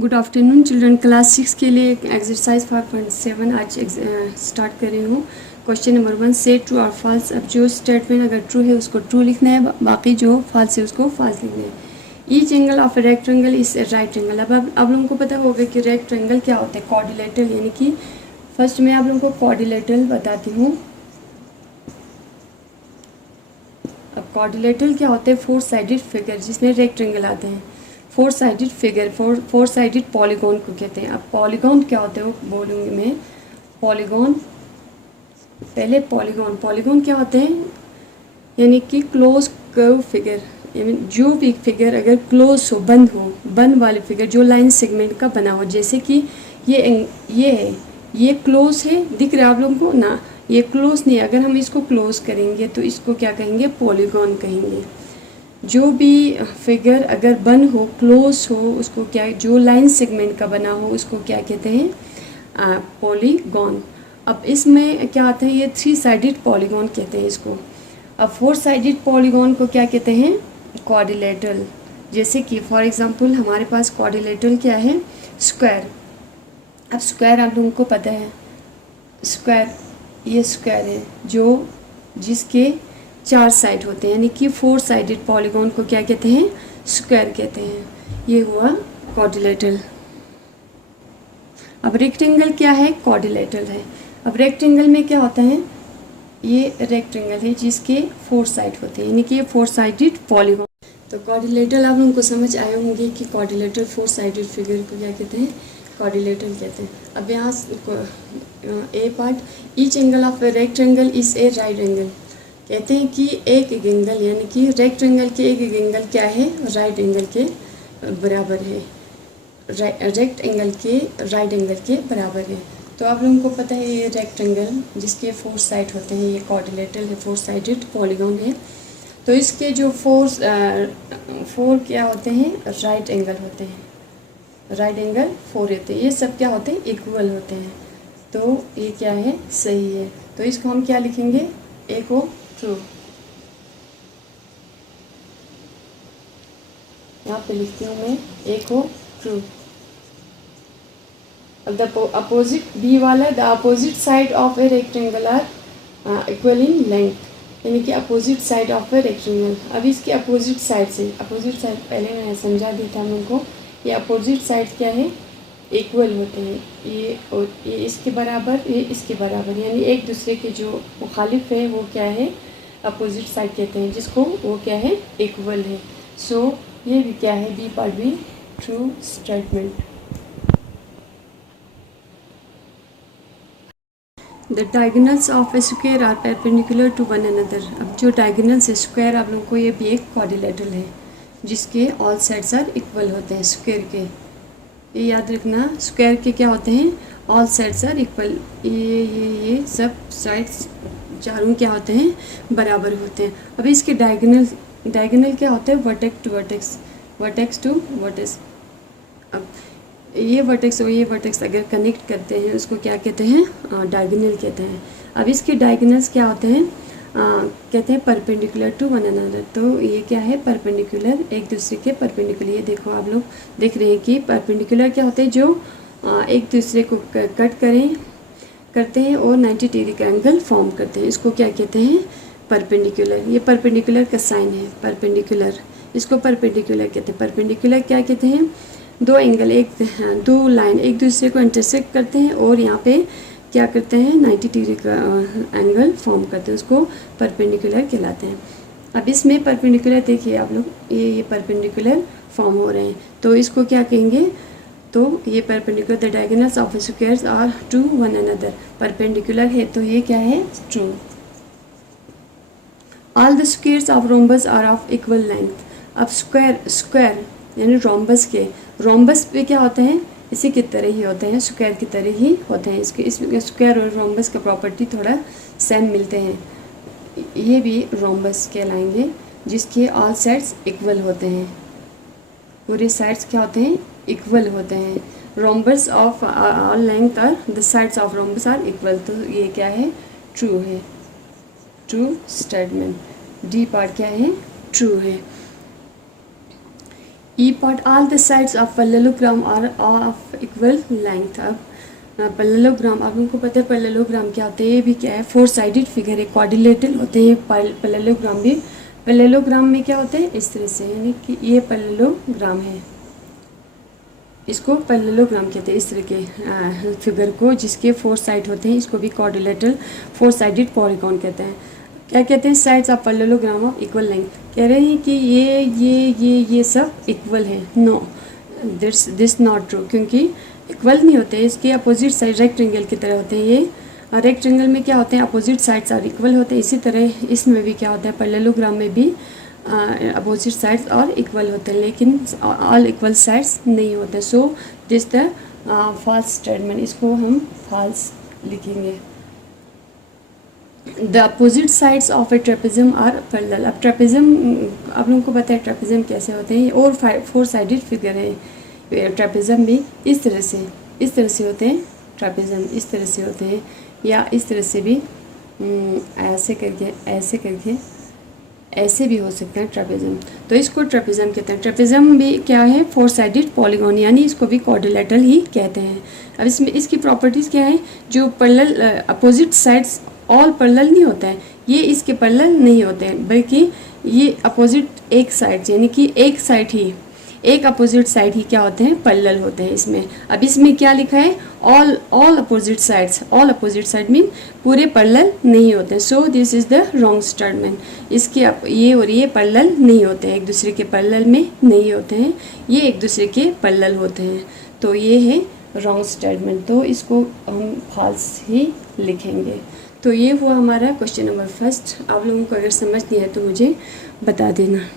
Good afternoon children. Class 6 के लिए exercise 5.7 आज स्टार्ट कर रही हूँ। क्वेश्चन नंबर 1, से ट्रू और फॉल्स। अब जो स्टेटमेंट अगर ट्रू है उसको ट्रू लिखना है, बाकी जो फॉल्स है उसको फॉल्स लिखना है। Each angle of a rectangle is a right angle. अब आप लोगों को पता होगा कि रेक्टेंगल क्या होता है, क्वाड्रिलेटरल, यानी कि फर्स्ट मैं आप लोगों को क्वाड्रिलेटरल बताती हूँ। अब क्वाड्रिलेटरल क्या होता है, 4 साइडेड फिगर जिसमें रेक्टेंगल आते हैं। 4 साइडेड फिगर, 4 साइडेड पॉलीगॉन को कहते हैं। अब पॉलीगॉन क्या होते हैं वो बोलूँगी मैं। पॉलीगॉन, पहले पॉलीगॉन क्या होते हैं, यानी कि क्लोज कर्व फिगर, यानी जो भी फिगर अगर क्लोज हो, बंद वाले फिगर जो लाइन सेगमेंट का बना हो। जैसे कि ये है, ये क्लोज है, दिख रहा है आप लोगों को ना, ये क्लोज नहीं है। अगर हम इसको क्लोज करेंगे तो इसको क्या कहेंगे, पॉलीगॉन कहेंगे। जो भी फिगर अगर बंद हो, क्लोज हो, उसको क्या, जो लाइन सेगमेंट का बना हो उसको क्या कहते हैं, पॉलीगॉन। अब इसमें क्या आता है, ये 3 साइडेड पॉलीगॉन कहते हैं इसको। अब 4 साइडेड पॉलीगॉन को क्या कहते हैं, क्वाड्रिलेटरल। जैसे कि फॉर एग्जांपल हमारे पास क्वाड्रिलेटरल क्या है, स्क्वायर। अब स्क्वायर आप लोगों को पता है, स्क्वायर, ये स्क्वायर है जो जिसके 4 साइड होते हैं, यानी कि 4 साइडेड पॉलीगॉन को क्या कहते हैं, स्क्वायर कहते हैं। ये हुआ क्वाड्रिलेटरल। अब रेक्टेंगल क्या है, क्वाड्रिलेटरल है। अब रेक्टेंगल में क्या होता है, ये रेक्टेंगल है जिसके 4 साइड होते हैं, यानी कि ये 4 साइडेड पॉलीगॉन। तो क्वाड्रिलेटरल आप लोगों को समझ आए होंगे कि क्वाड्रिलेटरल 4 साइडेड फिगर को क्या कहते हैं, क्वाड्रिलेटरल कहते हैं। अब यहाँ a part, each angle of a rectangle is a right angle. कहते हैं कि एक एंगल, यानी कि रेक्टेंगल के एक एंगल क्या है, राइट एंगल के बराबर है, रेक्टेंगल के राइट एंगल के बराबर है। तो आप लोगों को पता है ये रेक्टेंगल जिसके 4 साइड होते हैं, ये क्वाड्रिलेटरल है, 4 साइडेड पॉलीगॉन है। तो इसके जो 4 क्या होते हैं, राइट एंगल होते हैं, राइट एंगल 4 होते हैं। ये सब क्या होते हैं, इक्वल होते हैं। तो ये क्या है, सही है। तो इसको हम क्या लिखेंगे, ए को ट्रू, यहाँ पे लिखती हूँ मैं, ए को ट्रू। द अपोजिट बी वाला, the opposite side of a rectangle are equal in length, यानी कि opposite side of a rectangle. अब इसके अपोजिट साइड से, अपोजिट साइड पहले मैंने समझा दिया था हम लोग को, ये अपोजिट साइड क्या है, इक्वल होते हैं। ये इसके बराबर, ये इसके बराबर, यानी एक दूसरे के जो मुखालिफ है वो क्या है, अपोजिट साइड कहते हैं, जिसको वो क्या है, इक्वल है। सो ये भी क्या है, बी पार्ट भी true statement. The diagonals of a square are perpendicular to one another. अब जो डायगोनल्स है स्क्वायर, आप लोगों को ये भी एक क्वाड्रिलेटरल है जिसके ऑल साइड्स आर इक्वल होते हैं। स्क्वायर के, ये याद रखना, स्क्वायर के क्या होते हैं, ऑल साइड्स आर इक्वल। ये सब साइड्स चारों क्या होते हैं, बराबर होते हैं। अब इसके डायगोनल क्या होता है, vertex to vertex, vertex to vertex. अब ये वर्टेक्स और ये वर्टेक्स अगर कनेक्ट करते हैं उसको क्या कहते हैं, डायगोनल कहते हैं। अब इसके डायगोनल्स क्या होते हैं, कहते हैं परपेंडिकुलर टू वन अनदर। तो ये क्या है, परपेंडिकुलर, एक दूसरे के परपेंडिकुलर। ये देखो आप लोग देख रहे हैं कि परपेंडिकुलर क्या होते हैं, जो एक दूसरे को कट करते हैं और 90 डिग्री का एंगल फॉर्म करते हैं। इसको क्या कहते हैं, परपेंडिकुलर। ये परपेंडिकुलर का साइन है, परपेंडिकुलर, इसको परपेंडिकुलर कहते हैं। परपेंडिकुलर क्या कहते हैं, दो एंगल, दो लाइन एक दूसरे को इंटरसेक्ट करते हैं और यहाँ पे क्या करते हैं, 90 डिग्री का एंगल फॉर्म करते हैं, उसको परपेंडिकुलर कहलाते हैं। अब इसमें परपेंडिकुलर देखिए आप लोग, ये परपेंडिकुलर फॉर्म हो रहे हैं, तो इसको क्या कहेंगे, तो ये perpendicular, the diagonals of squares are to one another, perpendicular है तो ये क्या है, true. All the squares of rhombus are of equal length. अब स्क्वायर यानी रोम्बस पे क्या होते हैं, इसी की तरह ही होते हैं, स्क्वायर की तरह ही होते हैं। इसमें स्क्वायर और रोम्बस का प्रॉपर्टी थोड़ा सेम मिलते हैं। ये भी रोम्बस कहलाएंगे जिसके ऑल साइड्स इक्वल होते हैं, पूरे साइड्स क्या होते हैं, इक्वल होते हैं। Rhombus of all length are, the sides of rhombus are equal. तो ये क्या है, ट्रू है, ट्रू स्टेटमेंट। डी पार्ट क्या है, ट्रू है। E part all the sides of parallelogram are of equal length. अब पैरेललोग्राम, आप उनको पता है पैरेललोग्राम क्या होते हैं, ये भी क्या है, 4 साइडेड फिगर है, क्वाड्रिलेटरल होते हैं पैरेललोग्राम भी। पैरेललोग्राम में क्या होते हैं, इस तरह से, यानी कि ये पैरेललोग्राम है, इसको पैरेललोग्राम कहते हैं, इस तरह के फिगर को जिसके 4 साइड होते हैं, इसको भी क्वाड्रिलेटरल 4 साइडेड पॉलीगॉन कहते हैं। क्या कहते हैं, sides of parallelogram of equal length. कह रहे हैं कि ये सब इक्वल है। नो, दिस नॉट ट्रू, क्योंकि इक्वल नहीं होते, इसके अपोजिट साइड रेक्टेंगल की तरह होते हैं। ये रेक्टेंगल में क्या होते हैं, अपोजिट साइड्स आर इक्वल होते हैं। इसी तरह इसमें भी क्या होता है, पैरेललोग्राम में भी अपोजिट साइड्स और इक्वल होते हैं, लेकिन ऑल इक्वल साइड्स नहीं होते। So this the false statement, इसको हम फॉल्स लिखेंगे। The opposite sides of a trapezium are parallel. अब ट्रेपेजियम, आप लोगों को पता है ट्रेपेजियम कैसे होते हैं, और 4 साइडेड फिगर है। ट्रेपेजियम भी इस तरह से होते हैं, ट्रेपेजियम इस तरह से होते हैं, या इस तरह से भी ऐसे करके ऐसे भी हो सकते हैं ट्रेपेजियम। तो इसको ट्रेपेजियम कहते हैं। ट्रेपेजियम भी क्या है, 4 साइडेड पॉलीगॉन, यानी इसको भी क्वाड्रिलेटरल ही कहते हैं। अब इसमें इसकी प्रॉपर्टीज़ क्या है, जो parallel opposite sides all parallel नहीं होता है, ये इसके पैरेलल नहीं होते हैं, बल्कि ये अपोजिट एक साइड, यानी कि एक अपोजिट साइड ही क्या होते हैं, पैरेलल होते हैं इसमें। अब इसमें क्या लिखा है, all opposite sides, all opposite side mean पूरे पैरेलल नहीं होते। So this is the wrong statement. इसके ये और ये पैरेलल नहीं होते हैं, एक दूसरे के पैरेलल में नहीं होते हैं, ये एक दूसरे के पैरेलल होते हैं। तो ये है रॉन्ग स्टेटमेंट, तो इसको हम फॉल्स ही लिखेंगे। तो ये हुआ हमारा क्वेश्चन नंबर 1। आप लोगों को अगर समझ नहीं है तो मुझे बता देना।